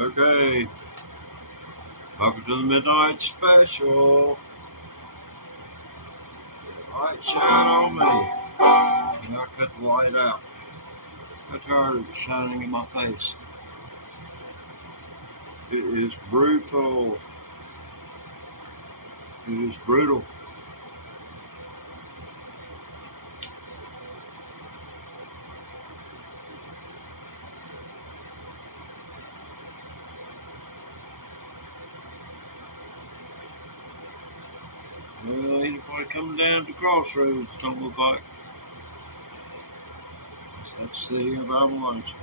Okay, welcome to the Midnight Special. Light shine on me. Now cut the light out. I'm tired of it shining in my face. It is brutal. It is brutal. Well, anybody coming down to Crossroads don't look like. Let's see if I'm lunch.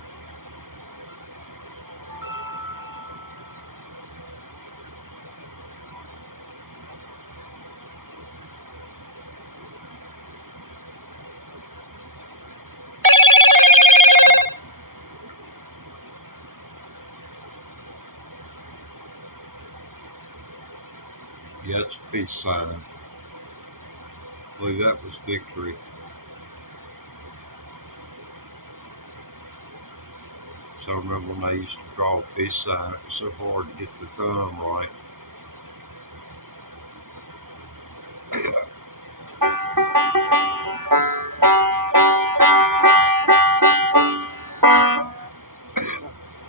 Yeah, it's a peace sign. I believe that was victory. So I remember when I used to draw a peace sign, it was so hard to get the thumb right.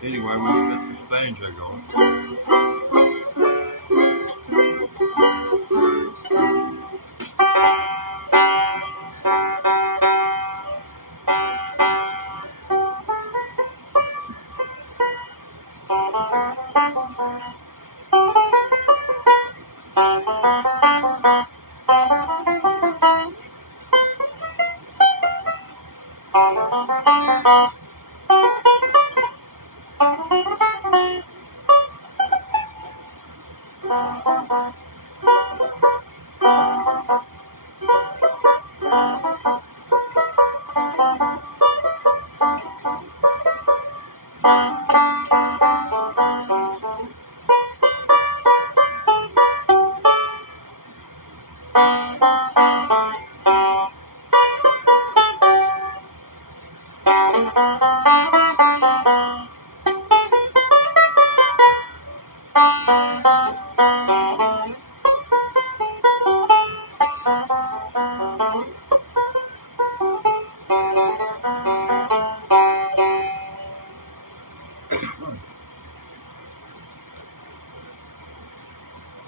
Anyway, we're gonna get this banjo going.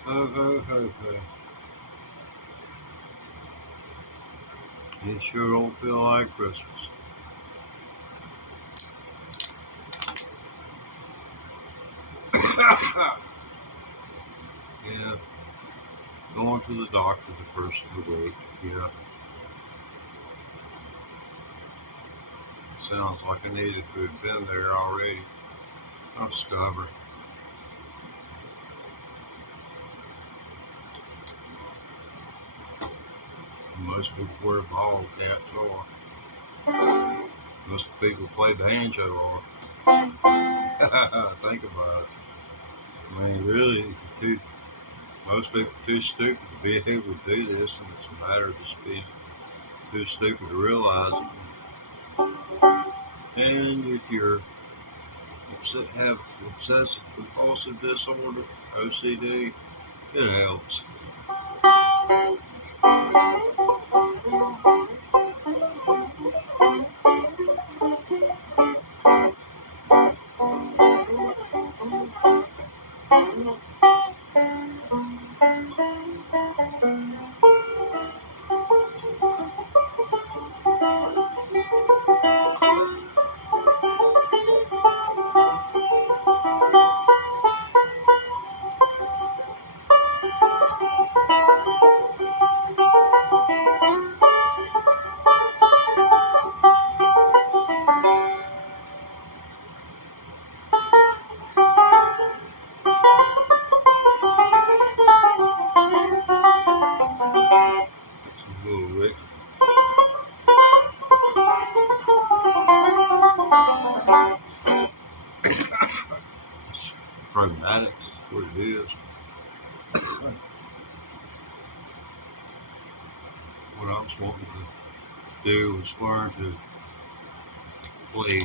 Ho, ho, ho, ho. It sure don't feel like Christmas. Yeah, going to the doctor the first of the week. Yeah, sounds like I needed to have been there already. I'm stubborn. Most people wear ball caps or most people play banjo or think about it. I mean, really, most people are too stupid to be able to do this, and it's a matter of just being too stupid to realize it. And if you're have obsessive compulsive disorder, OCD, it helps. It's a little Rick. Chromatics, what it is. What I was wanting to do was learn to play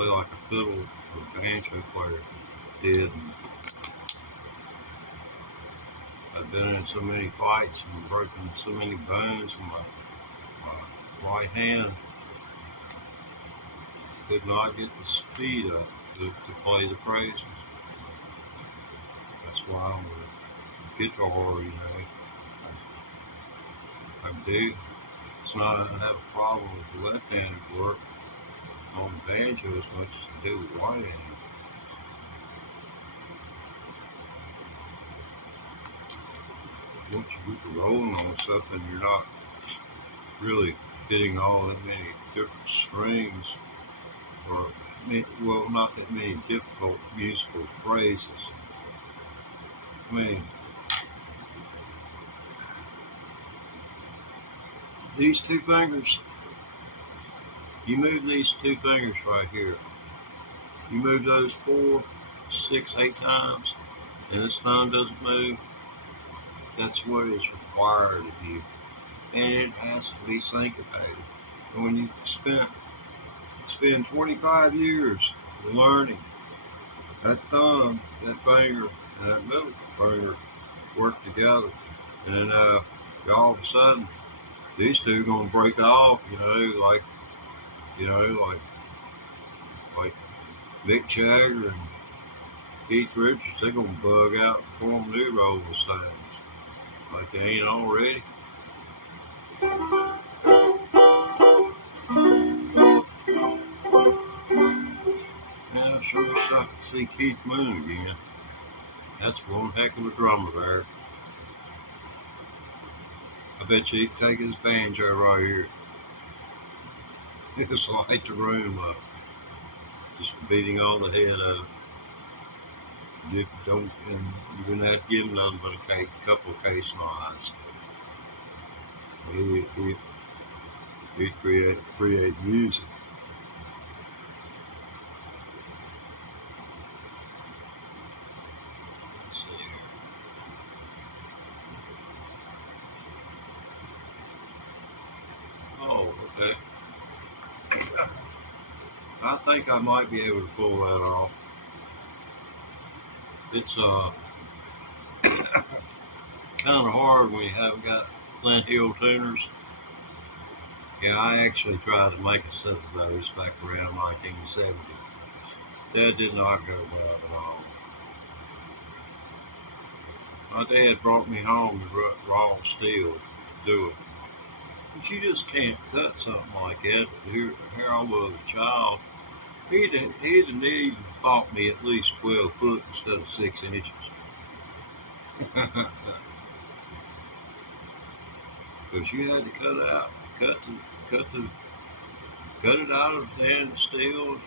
play like a fiddle or banjo player did. And I've been in so many fights and broken so many bones in my right hand. Could not get the speed up to play the phrases. That's why I'm a guitar, I do. It's not I have a problem with the left-handed work on the banjo as much as I do with right-handed. Once you get to rolling on something, you're not really hitting all that many different strings, or well, not that many difficult musical phrases. I mean, these two fingers, you move these two fingers right here. You move those 4, 6, 8 times, and this thumb doesn't move. That's what is required of you, and it has to be syncopated. And when you spend 25 years learning that thumb, that finger, and that middle finger work together, and then all of a sudden these two gonna break off, like Mick Jagger and Keith Richards. They're gonna bug out and form new Rolling Stones, like they ain't already. Yeah, I sure wish I could see Keith Moon again. That's one heck of a drummer there. I bet you he'd take his banjo right here. Just light the room up. Just beating on the head of it. And you're gonna have to give him nothing but a couple of case knives. He'd create music. Let's see here. Oh, okay. I think I might be able to pull that off. It's kind of hard when you haven't got Flint Hill tuners. Yeah, I actually tried to make a set of those back around 1970. That did not go well at all. My dad brought me home the raw steel to do it. But you just can't cut something like that. Here I was a child. He'd have needed to taught me at least 12 foot instead of 6 inches. Because you had to cut it out of the hand steel,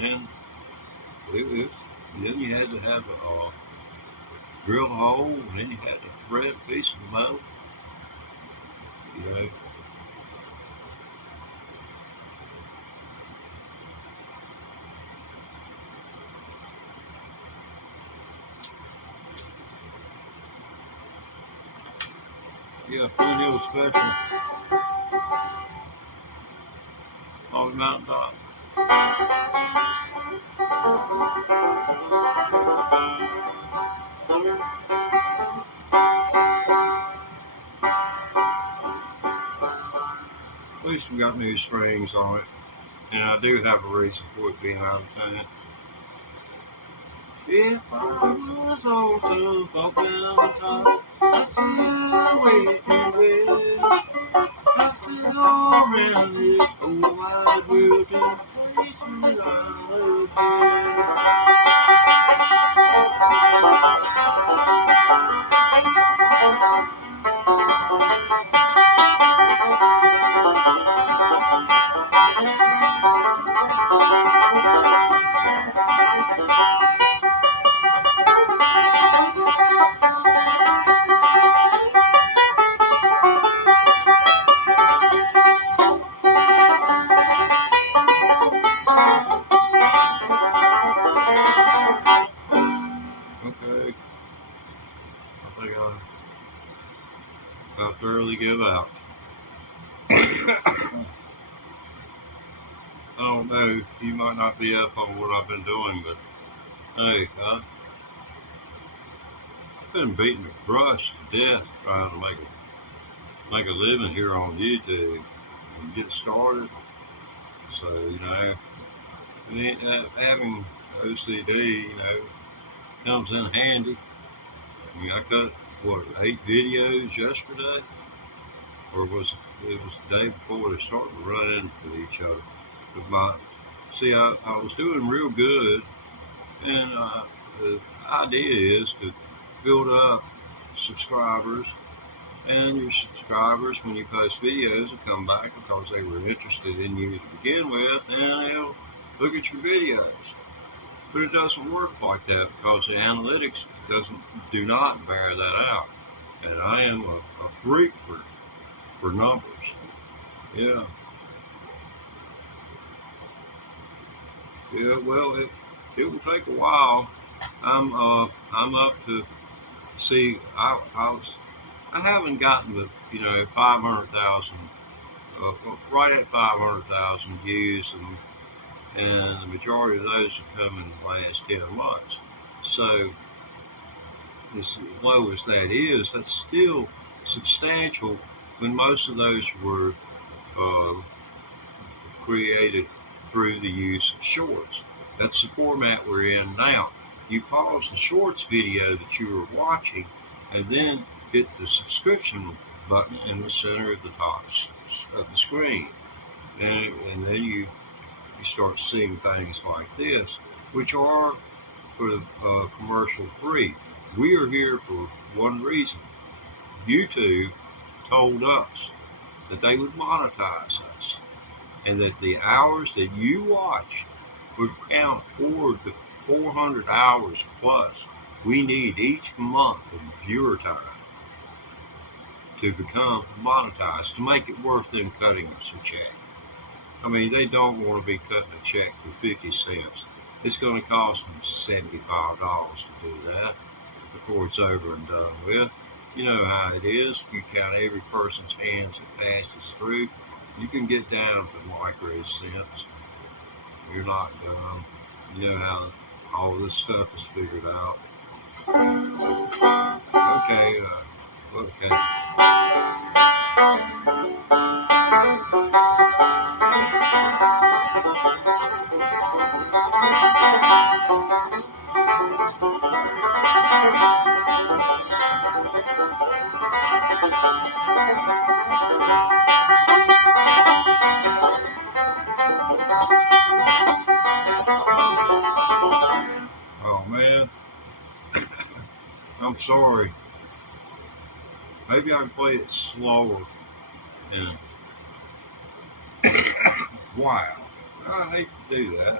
and then you had to have a drill hole, and then you had to thread a piece of metal. You know. Yeah, Flint Hill Special. Hog Mountain Top. At least we got new strings on it, and I do have a reason for it being out of tune. If I was also up in the top, I'd feel waiting with. I could go around this whole wide world to places I love Okay, I think I'm about to early give out. I don't know. know you might not be up on what I've been doing, but hey, I've been beating the brush to death trying to make a living here on YouTube and get started. So, having OCD, comes in handy. I mean, I cut, 8 videos yesterday? Or it was the day before they started to run into each other. But I was doing real good, and the idea is to build up subscribers, and your subscribers, when you post videos, will come back because they were interested in you to begin with, and they'll look at your videos. But it doesn't work like that because the analytics do not bear that out. And I am a freak for numbers. Yeah. Yeah. Well, it will take a while. I'm up to see. I haven't gotten the 500,000. Right at 500,000 views, and the majority of those have come in the last 10 months. So, as low as that is, that's still substantial when most of those were created through the use of shorts. That's the format we're in now. You pause the shorts video that you were watching and then hit the subscription button in the center of the top of the screen. And then you start seeing things like this, which are for the commercial free. We are here for one reason. YouTube told us that they would monetize us, and that the hours that you watched would count toward the 400 hours plus we need each month of viewer time to become monetized, to make it worth them cutting us a check. I mean, they don't want to be cutting a check for 50 cents. It's going to cost them $75 to do that before it's over and done with. You know how it is. You count every person's hands that passes through. You can get down to micro cents. You're not dumb. You know how all this stuff is figured out. Okay. Oh man, I'm sorry. Maybe I can play it slower. And wow, I hate to do that.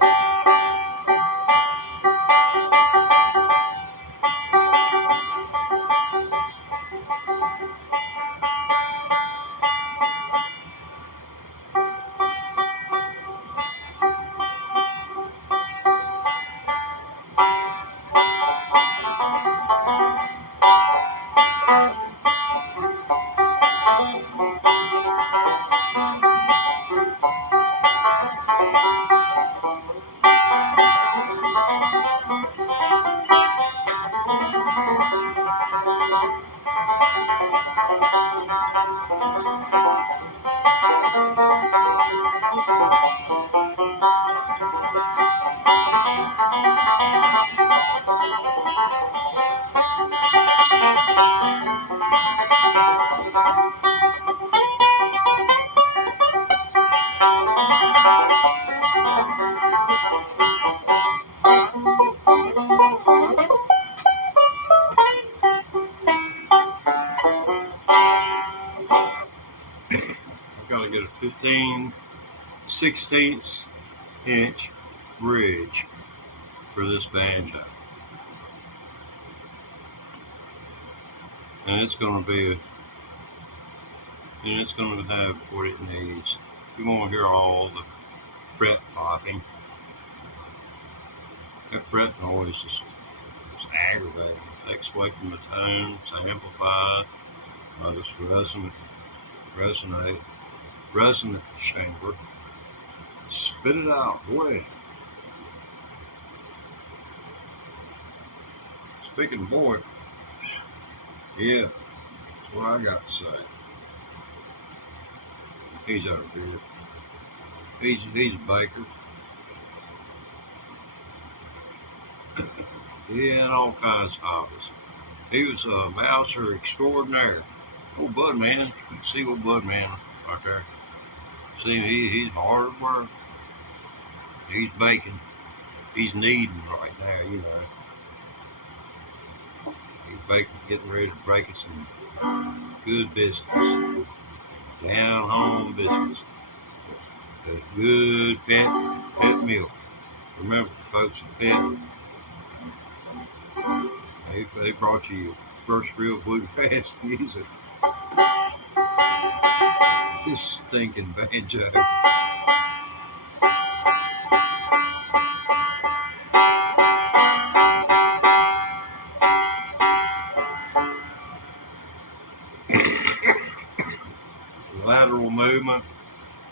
I've got to get a 15/16 inch bridge for this banjo. And it's going to have what it needs. You're going to hear all the fret popping. That fret noise is aggravating. It takes away from the tone, it's amplified by this resonant chamber. Spit it out. Boy. Speaking of boy, yeah, that's what I got to say. He's over here. He's a baker. He had all kinds of hobbies. He was a mouser extraordinaire. Old Bud Man. You can see old Bud Man right there. See, he's hard at work. He's baking. He's kneading right now, you know. He's baking, getting ready to break us some good biscuits. Down home biscuits. The good pet milk. Remember, folks, pet. They brought you your first real bluegrass music. This stinking banjo. Lateral movement,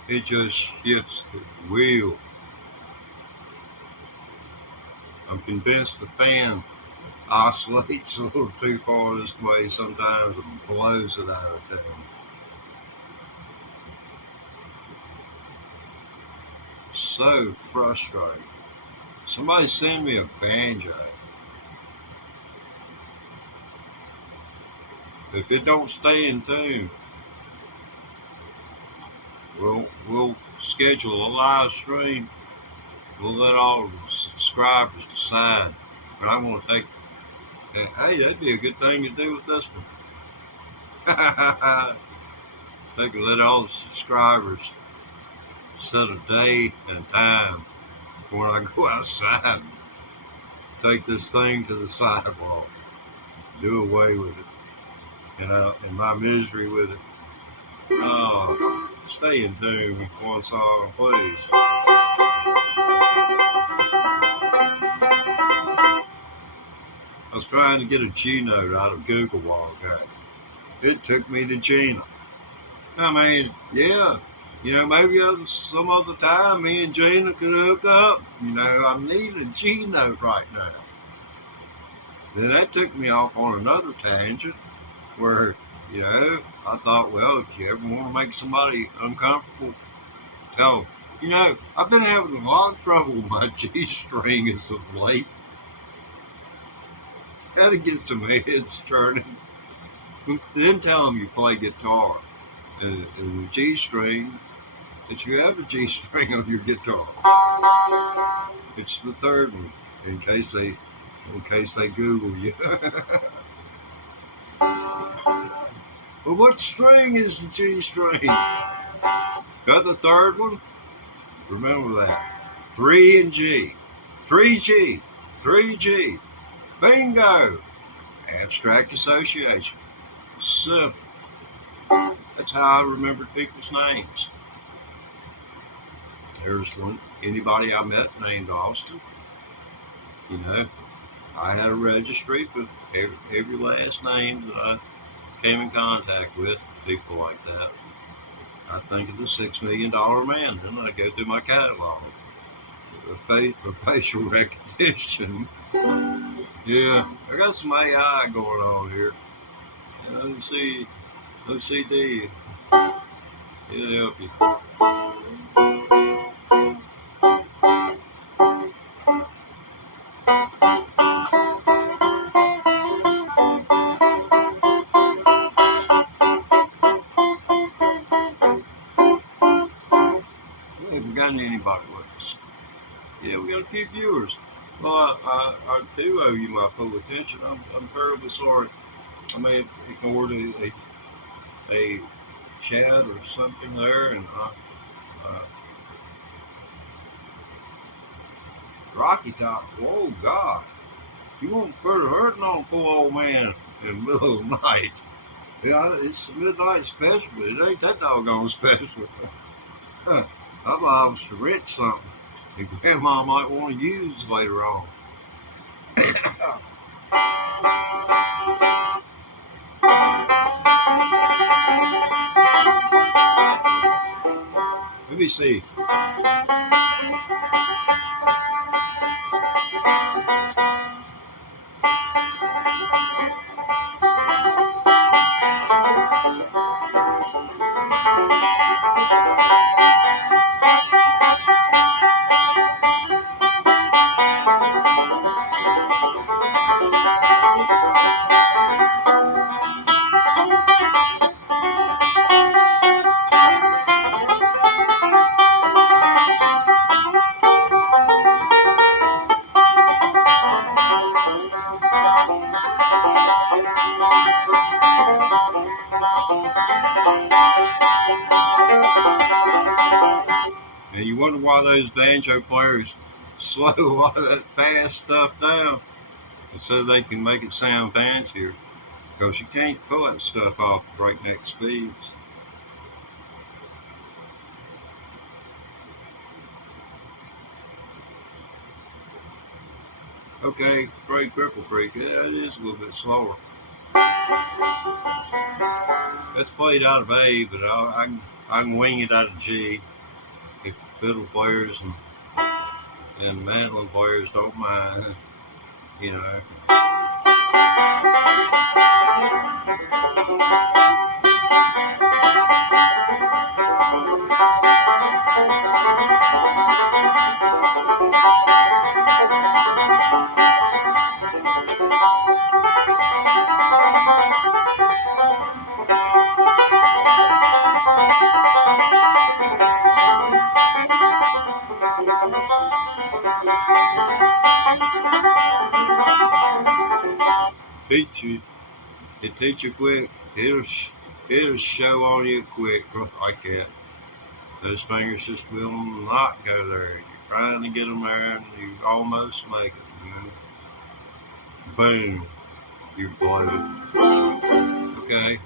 it just shifts the wheel. I'm convinced the fan oscillates a little too far this way sometimes and blows it out of town. So frustrating. Somebody send me a banjo. If it don't stay in tune, we'll schedule a live stream. We'll let all the subscribers decide. But I'm going to take. Hey, that'd be a good thing to do with this one. Let all the subscribers set a day and a time when I go outside. Take this thing to the sidewalk. Do away with it. And my misery with it. Oh, stay in tune with one song, please. I was trying to get a G note out of Google while ago. It took me to Gina. I mean, yeah, maybe some other time me and Gina could hook up. I'm needing a G note right now. Then that took me off on another tangent where, I thought, well, if you ever want to make somebody uncomfortable, tell them. I've been having a lot of trouble with my G string as of late. Had to get some heads turning. Then tell them you play guitar and the G string, that you have a G string on your guitar. It's the third one, in case they Google you. Well, what string is the G string? Got the third one? Remember that. 3 and G. 3G. 3G. Bingo! Abstract association. Simple. That's how I remembered people's names. There's anybody I met named Austin. I had a registry with every last name that I came in contact with, people like that. I think of the $6 million man, then I go through my catalog. For facial recognition. Yeah, I got some AI going on here. OCD. It'll help you. We haven't gotten anybody with us. Yeah, we got a few viewers. Well, I do owe you my full attention. I'm terribly sorry. I may have ignored a chat or something there, and Rocky Top. Oh God, you won't put a hurting on a poor old man in the middle of the night. Yeah, it's a midnight special, but it ain't that doggone special. I'm liable to rent something that Grandma might want to use later on. Maybe ABC. And you wonder why those banjo players slow all that fast stuff down so they can make it sound fancier. Because you can't pull that stuff off at breakneck speeds. Okay, Great Cripple Creek, yeah, it is a little bit slower. It's played out of A, but I can wing it out of G if fiddle players and mandolin players don't mind, you know. It teach you quick. It'll show on you quick like that. Those fingers just will not go there. You're trying to get them there, and you almost make it. You know? Boom, you blow it. Okay.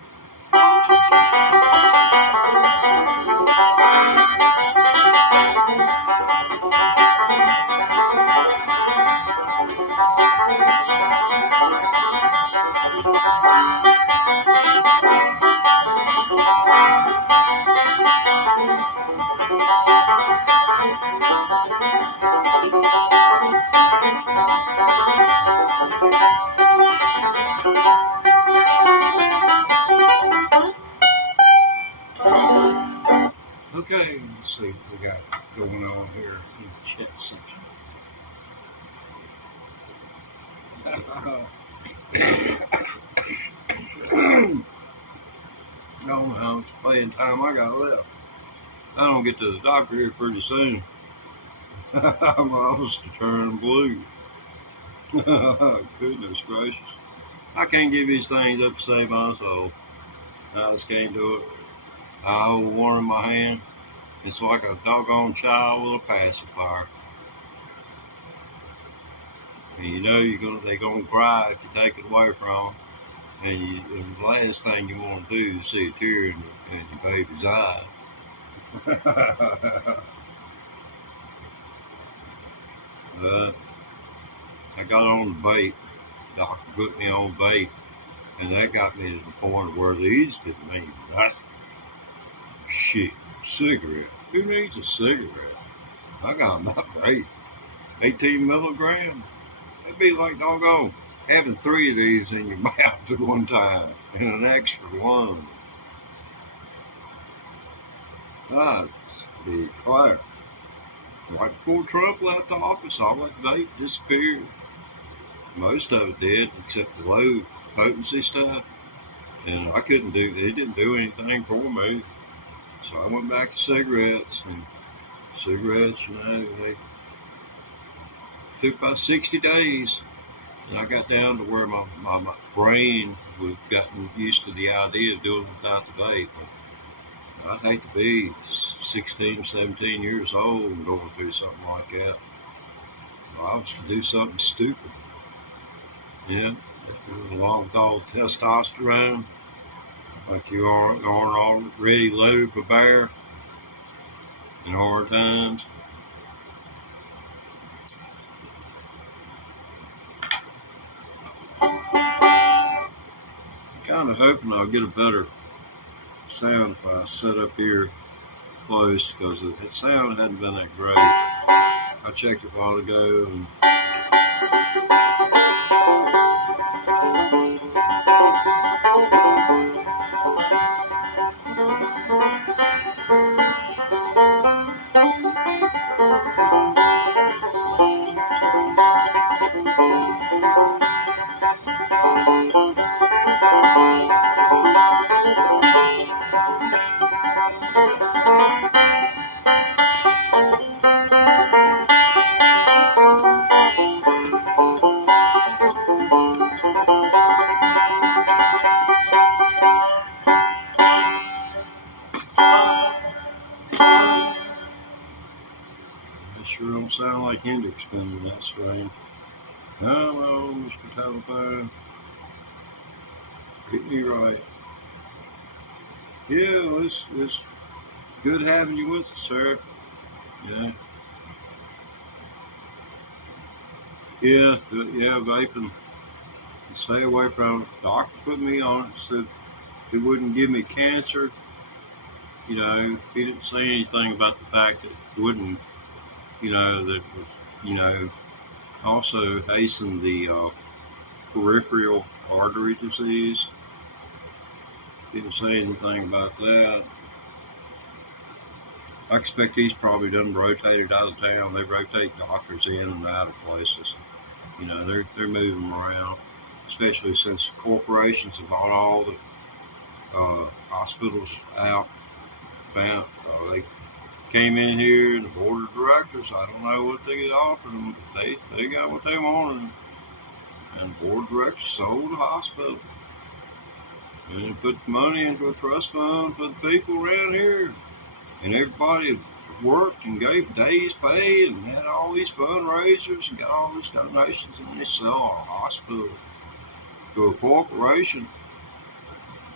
Okay, let's see what we got going on here in the chat section. I don't know how much playing time I got left. I don't get to the doctor here pretty soon. I'm almost to turn blue. Goodness gracious. I can't give these things up to save my soul. I just can't do it. I hold one in my hand. It's like a doggone child with a pacifier. And you know they're gonna cry if you take it away from them. And the last thing you want to do is see a tear in your baby's eye. I got on the bait. Doctor put me on bait, and that got me to the point where these didn't mean that. Shit, cigarette. Who needs a cigarette? I got my bait. 18 milligrams. That'd be like doggone having 3 of these in your mouth at one time and an extra one. Let's be quiet. Right before Trump left office, all that vape disappeared. Most of it did, except the low potency stuff. And I couldn't do it. It didn't do anything for me. So I went back to cigarettes. And cigarettes, they took about 60 days. And I got down to where my brain was gotten used to the idea of doing it without the vape. But I'd hate to be 16, 17 years old and going through something like that. I was to do something stupid. Yeah, along with all the testosterone, like you aren't already loaded for bear in hard times. I'm kind of hoping I'll get a better sound if I sit up here close because the sound hadn't been that great. I checked it a while ago and it sure don't sound like Hendrix spinning that string. Hello, Mr. Telephone. Hit me right. Yeah, well, it's good having you with us, sir. Yeah. Yeah, vaping. Stay away from it. Doctor put me on it, said it wouldn't give me cancer. You know, he didn't say anything about the fact that it wouldn't, that was, also hasten the peripheral artery disease. Didn't say anything about that. I expect he's probably done rotated out of town. They rotate doctors in and out of places. They're moving around, especially since corporations have bought all the hospitals out. They came in here and the board of directors, I don't know what they offered them, but they got what they wanted. And the board of directors sold the hospital. And they put the money into a trust fund for the people around here. And everybody worked and gave days pay and had all these fundraisers and got all these donations, and they sell our hospital to a corporation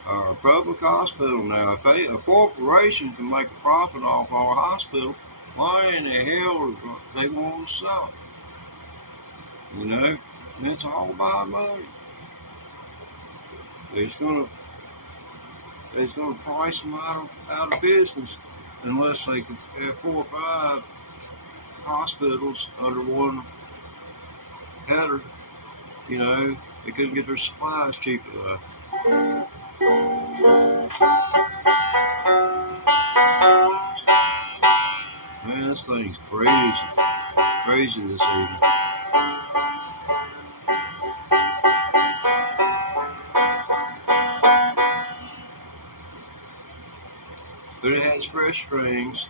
or a public hospital. Now, if a corporation can make a profit off our hospital, why in the hell are they want to sell it? And it's all about money. They're gonna price them out of business unless they can have 4 or 5 hospitals under one header. They couldn't get their supplies cheap enough. Man, this thing's crazy this evening. But it has fresh strings,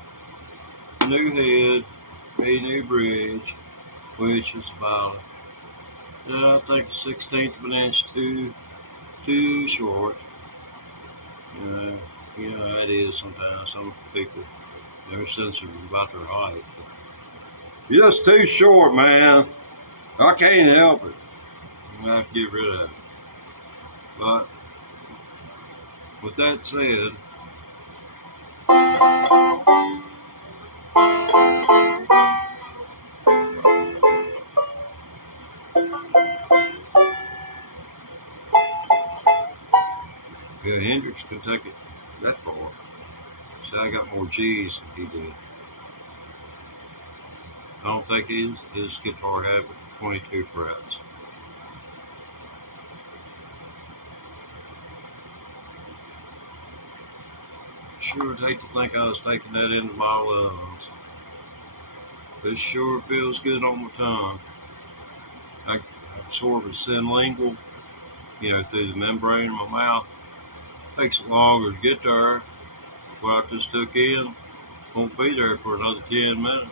new head, a new bridge, which is about, I think, 1/16 of an inch too short. It is sometimes. Some people, they're sensitive about their height. Just too short, man. I can't help it. I'm gonna have to get rid of it. But with that said, yeah, Hendrix can take it that far. See, I got more G's than he did. I don't think his guitar had 22 frets. Sure would hate to think I was taking that into my lungs. It sure feels good on my tongue. I absorb it sublingual, through the membrane of my mouth. Takes it longer to get there. What I just took in won't be there for another 10 minutes.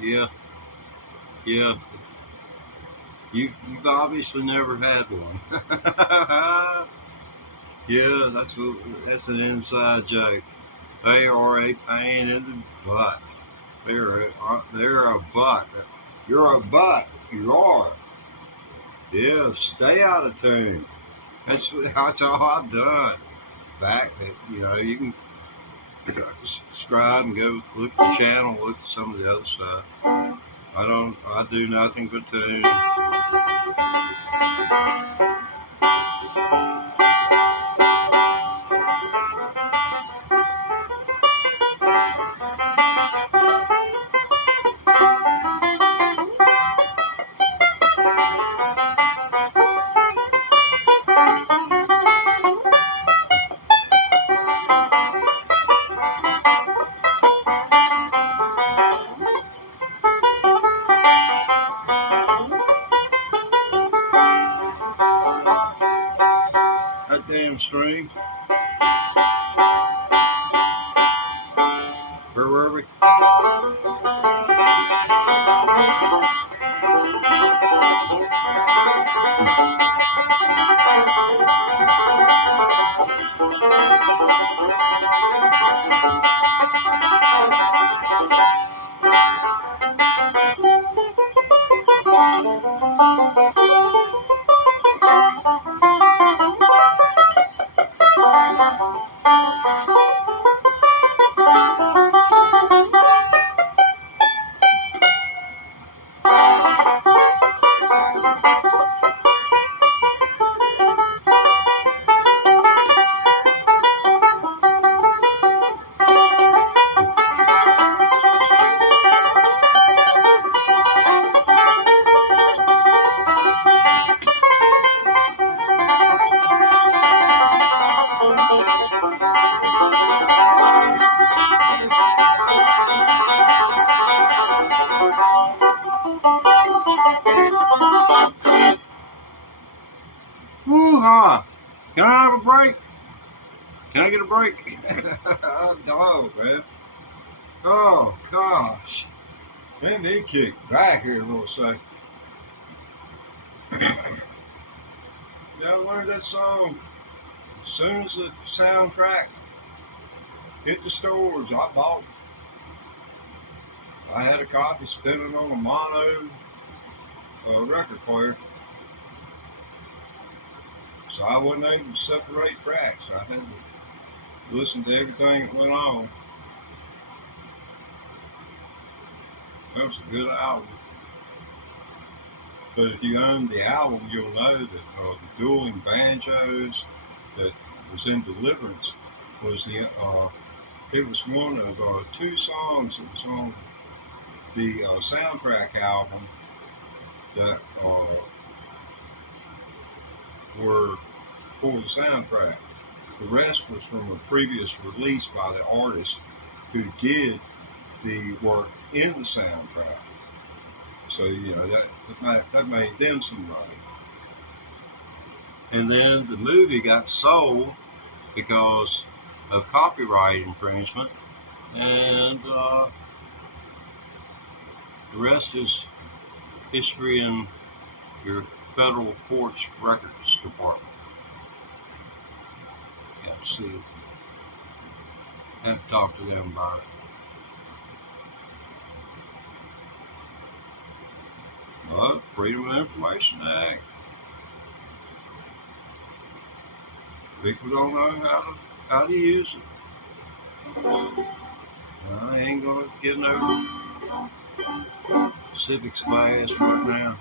Yeah, yeah. You've obviously never had one. Yeah, that's an inside joke. They are a pain in the butt. They're a butt. You're a butt. You are. Yeah, stay out of tune. That's all I've done. Back that you can subscribe and go look at the channel, look at some of the other stuff. I do nothing but tune. That damn string. Where were we? Woo-ha! Can I have a break? Can I get a break? No, man. Oh, gosh. Let me kick back here a little second. Yeah, I learned that song as soon as the soundtrack hit the stores. I bought it. I had a copy spinning on a mono record player. So I wasn't able to separate tracks. I had to listen to everything that went on. That was a good album. But if you own the album, you'll know that the dueling banjos that was in Deliverance was it was one of two songs that was on the soundtrack album that were for the soundtrack. The rest was from a previous release by the artist who did the work in the soundtrack. So, that made them some money. And then the movie got sold because of copyright infringement. And the rest is history in your federal courts records department. You have to see it. Have to talk to them about it. But Freedom of Information Act. People don't know how to use it. I ain't gonna get no civics class right now.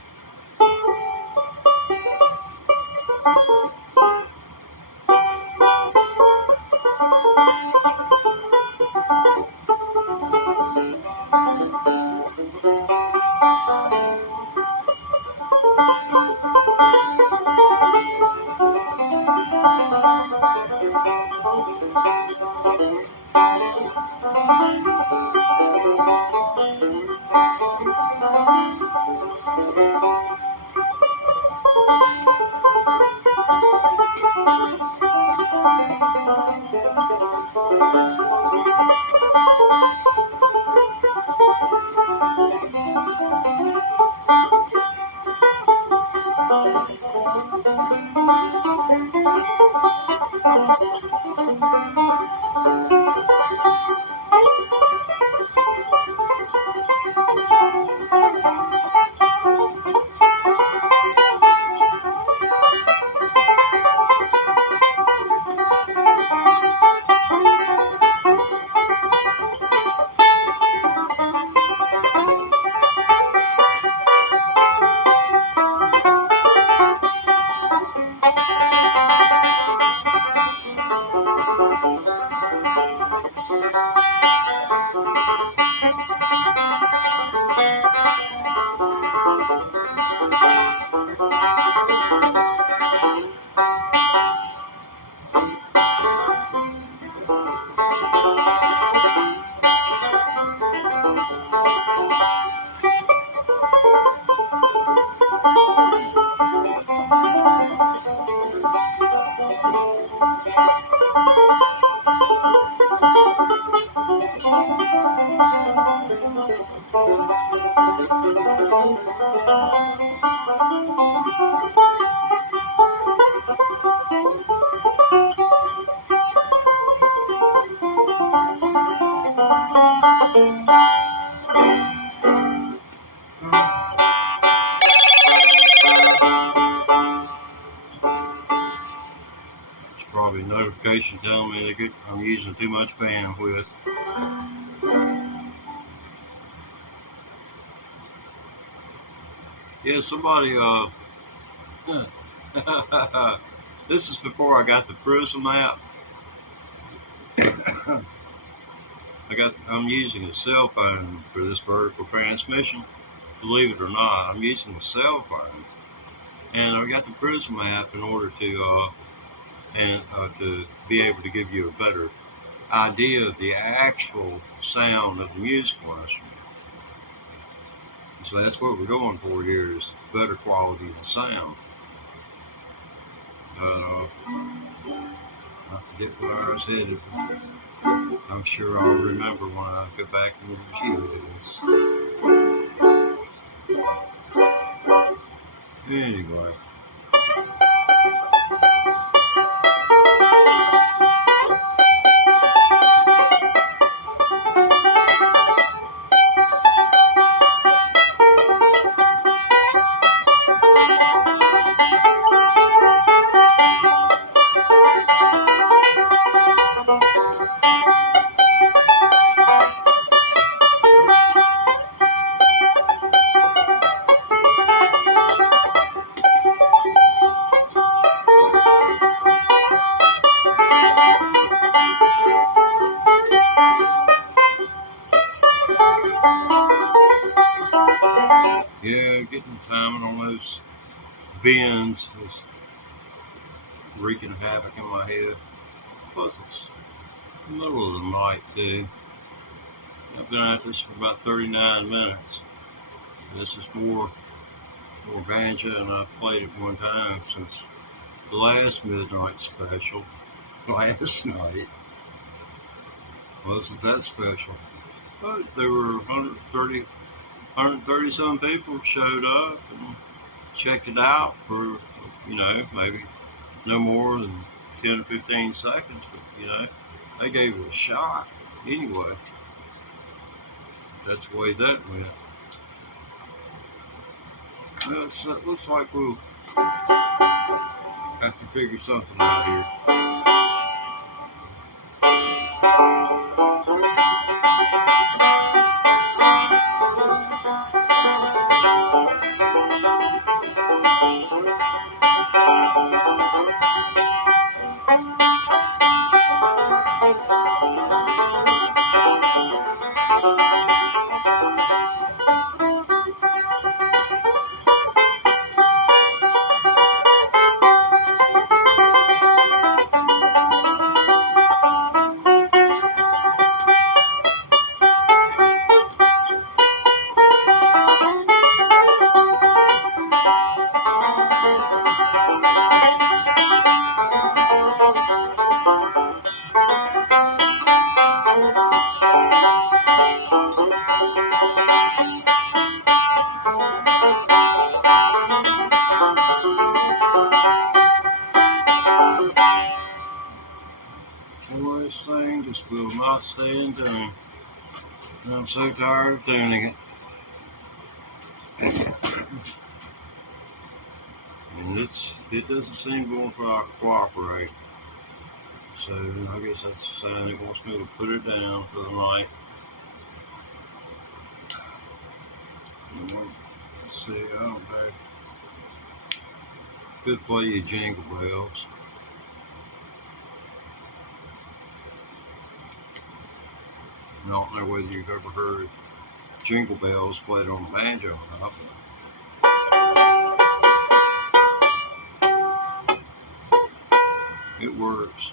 probably a notification telling me that I'm using too much bandwidth. Yeah, somebody, this is before I got the Prism app. I'm using a cell phone for this vertical transmission. Believe it or not, I'm using a cell phone, and I got the Prism app in order to to be able to give you a better idea of the actual sound of the musical instrument. So that's what we're going for here, is better quality of sound. I forget where I was headed. I'm sure I'll remember when I go back and review this. Anyway. Yeah, getting timing on those bends is wreaking havoc in my head. Plus, it's the middle of the night, too. I've been at this for about 39 minutes. And this is more banjo than I've played at one time since the last midnight special. Last night wasn't that special. But there were 130 some people showed up and checked it out for, maybe no more than 10 or 15 seconds, but, they gave it a shot anyway. That's the way that went. Well, it looks like we'll have to figure something out here. Boy, this thing just will not stay in tune. And I'm so tired of tuning it. And it doesn't seem to cooperate. So I guess that's a sign it wants me to put it down for the night. Let's see, I don't know. Could play you Jingle Bells. I don't know whether you've ever heard Jingle Bells played on banjo or not. It works.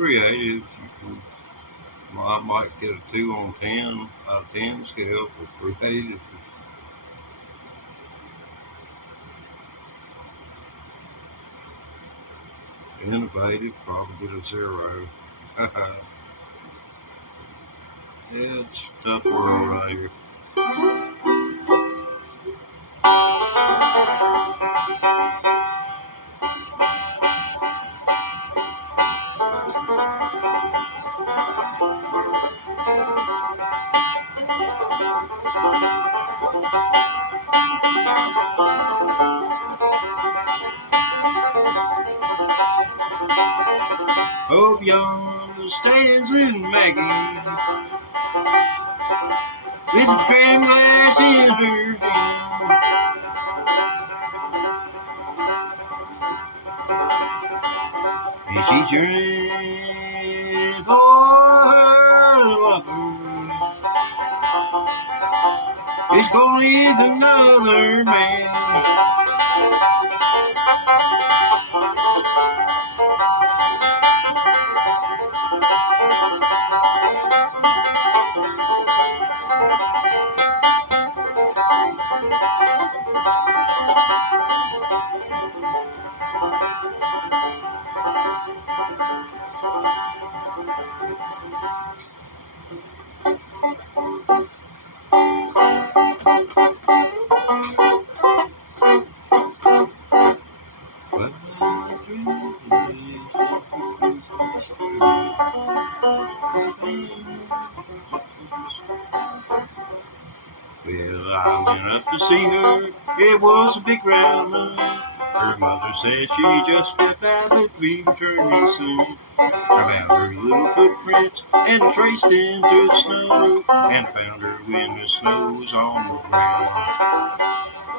creative. I might get a 2 on 10 out of 10 scale for creative. Innovative, probably get a 0. Yeah, it's a tough world right here. Over yonder stands little Maggie with a dram glass in her hand. And she drinks for her lover. It's gonna leave another man. Well, I went up to see her, it was a big round moon. Her mother said she just stepped out, but we returning soon. I found her little footprints and traced into the snow, and found her when the snow was on the ground.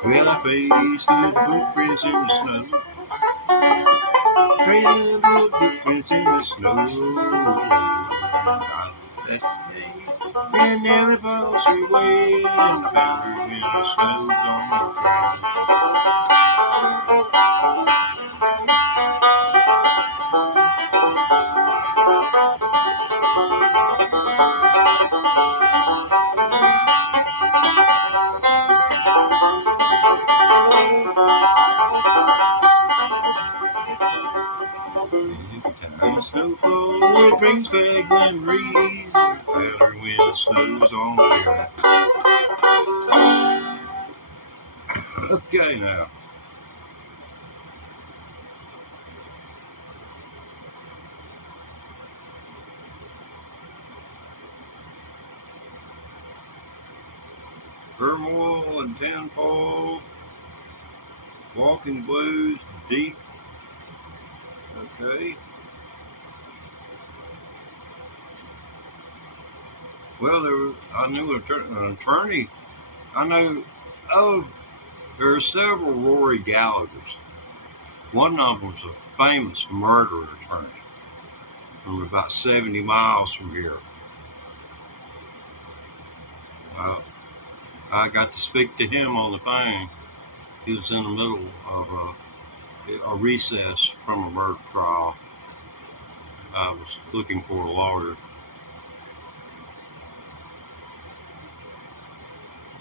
Well, I faced the footprints in the snow, traced the footprints in the snow. And nearly falls away, and found her when the snow's on the ground. Every time snowfall, it brings back memories. Found her when the snow's on the ground. Okay, now. Turmoil and Tenfold, Walking Blues, Deep. Okay. Well, I knew an attorney. I know. Oh, there are several Rory Gallaghers. One of them was a famous murder attorney from about 70 miles from here. I got to speak to him on the phone. He was in the middle of a recess from a murder trial. I was looking for a lawyer.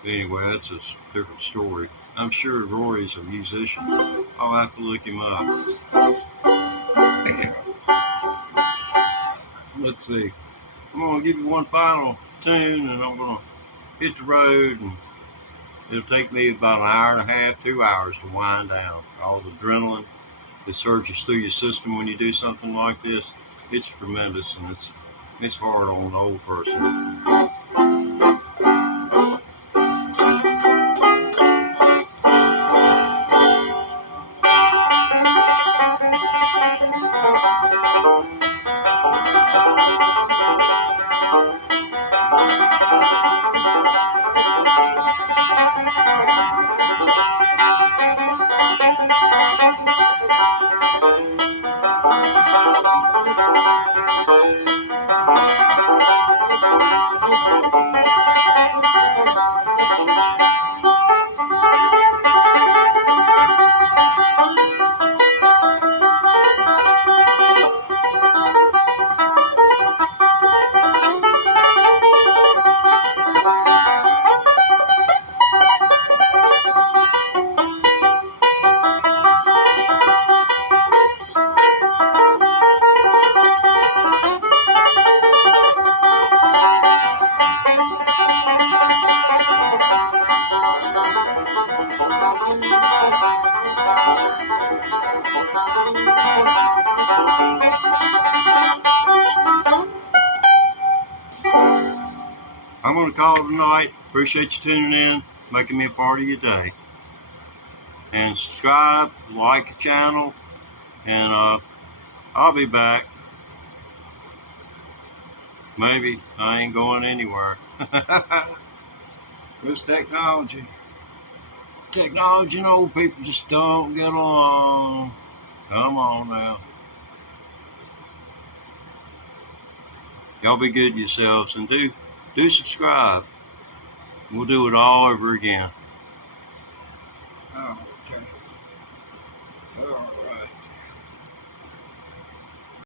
Anyway, that's a different story. I'm sure Rory's a musician. I'll have to look him up. Let's see. I'm going to give you one final tune, and I'm going to hit the road, and it'll take me about an hour and a half, 2 hours to wind down. All the adrenaline that surges through your system when you do something like this, it's tremendous, and it's hard on an old person. I'm going to call it a night. Appreciate you tuning in, making me a part of your day. And subscribe, like the channel, and I'll be back. Maybe. I ain't going anywhere. It's technology. Technology and old people just don't get along. Come on now. Y'all be good to yourselves and do subscribe. We'll do it all over again. Oh, okay. All right.